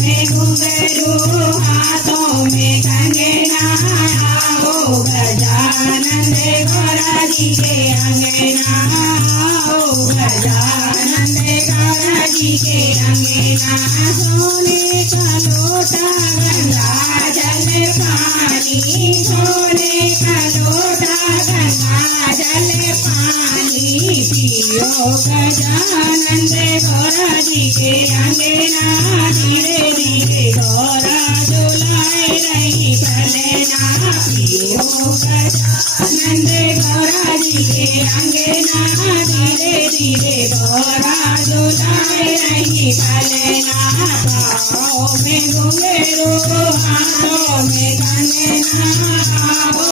में घुंघरू हाथों में कंगना आओ गजानन गौरा जी के अंगना आओ गजानन गौरा जी के अंगना सोने का लोटा गंगा जल पानी सोने का लोटा गंगा जल पानी पियो गजानन गौरा जी के अंगना धीरे धीरे गौरा डोलाए रही चलना पियो गजानन गौरा जी के अंगना धीरे धीरे गौरा डोलाए रही चलना।